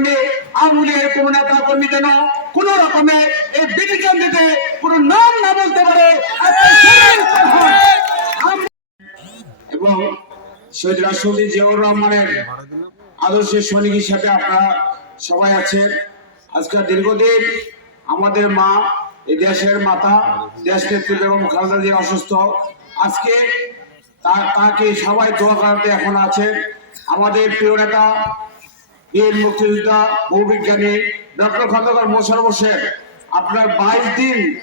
কর্মী কোন নেতা কর্মী যেন কোন এই বিধি কেন্দ্রিতে কোন নাম না বলতে পারে। এবং শহীদ রাষ্ট্রপতি জিয়াউর রহমানের সৈনিক হিসাবে আপনারা সবাই আছেন আজকে দীর্ঘদিন আমাদের মা, এই দেশের মাতা, দেশ নেত্রী বেগম খালেদা জিয়া অসুস্থ। আজকে তাকে সবাই দোয়া করাতে এখন আছেন। আমাদের প্রিয় নেতা বীর মুক্তিযোদ্ধা ভূবিজ্ঞানী ডক্টর খন্দকার মোশারফ হোসেন, আপনার বাইশ দিন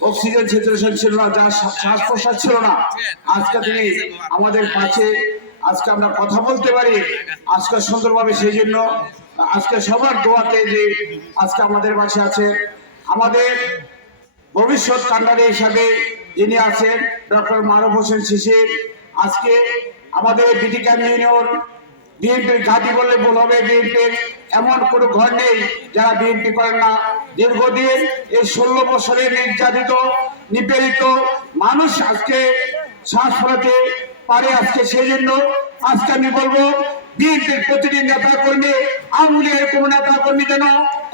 অক্সিজেন সিচুয়েশন ছিল না যার শ্বাস- শ্বাস প্রশ্বাস ছিল না। আজকে তিনি আমাদের কাছে, আজকে আমরা কথা বলতে পারি, আজকে সুন্দরভাবে সেই জন্য, আজকে সবার দোয়াতে যে আজকে আমাদের পাশে আছে আমাদের ভবিষ্যৎ কান্ডারি হিসাবে যিনি আছেন, ডক্টর মানব হোসেন শিশির, আজকে আমাদের বিটিকান ইউনিয়ন বিএনপির ঘাঁটি বললে ভুল হবে বিএনপির এমন কোনো ঘর নেই যারা বিএনপি করেন না দীর্ঘদিন এই ষোলো বছরে নির্যাতিত, নিপীড়িত মানুষ আজকে শ্বাস ফেলাতে পারে আজকে সেই জন্য আজকে আমি বলব, বিএনপির প্রতিটি নেতা কর্মী আঙুলের কোন নেতা কর্মী যেন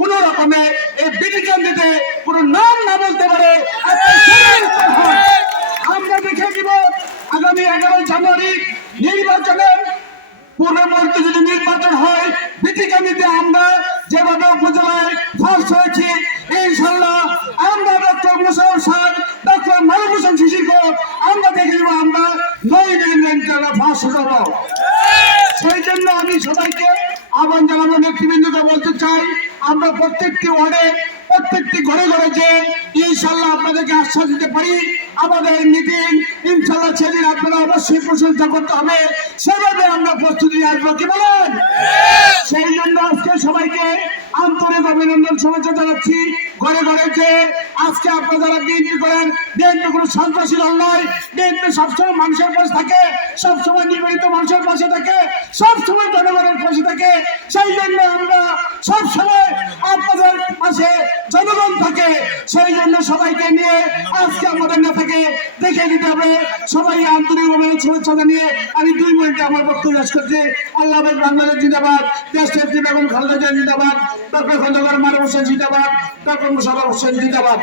কোন রকমে এই বিধি কেন্দ্রিতে কোন নাম না বলতে পারে। আমরা দেখে দিব আগামী এগারো জানুয়ারি নির্বাচনে পূর্ববর্তী যদি নির্বাচন হয় বিধিকামিতে আমরা যেভাবে উপজেলায় ফার্স্ট হয়েছি, ইনশাল্লাহ আমরা doctor Musafar sir doctor Maruf Hossain শিশিরকে আমরা দেখে আমরা নয় ইংল্যান্ডে ফার্স্ট হব। সেই জন্য আমি সবাইকে আহ্বান জানাব নেতৃবৃন্দকে বলতে চাই, আমরা প্রত্যেকটি ওয়ার্ডে প্রত্যেকটি ঘরে ঘরে যে ইনশাল্লাহ আপনাদেরকে আশ্বাস দিতে পারি, আমাদের মিটিং ইনশাল্লাহ সেদিন আপনারা অবশ্যই প্রশংসা করতে হবে। সেভাবে আমরা প্রস্তুতি আসব, কি বলেন? সেই জন্য আজকে সবাইকে আন্তরিক অভিনন্দন, শুভেচ্ছা জানাচ্ছি। ঘরে ঘরে যে আজকে আপনারা যারা বিএনপি করেন, বিএনপি কোনো সন্ত্রাসী দল নয় বিএনপি সবসময় মানুষের পাশে থাকে, সবসময় নিবেদিত মানুষের পাশে থাকে, সবসময় জনগণের পাশে থাকে। সেই জন্য আমরা সবসময় আপনাদের পাশে জনগণ থাকে, সেই জন্য সবাইকে নিয়ে আজকে আমাদের নেতাকে দেখে দিতে হবে। সবাই আন্তরিকভাবে শুভেচ্ছা জানিয়ে আমি দুই মিনিটে আমার বক্তব্য শেষ করছি। আল্লাহ বাংলাদেশ জিন্দাবাদ, দেশ নেত্রী বেগম খালেদা জিন্দাবাদ, ডক্টর খন্দকার মানব হোসেন জিন্দাবাদ, ডক্টর মুশারফ হোসেন জিন্দাবাদ।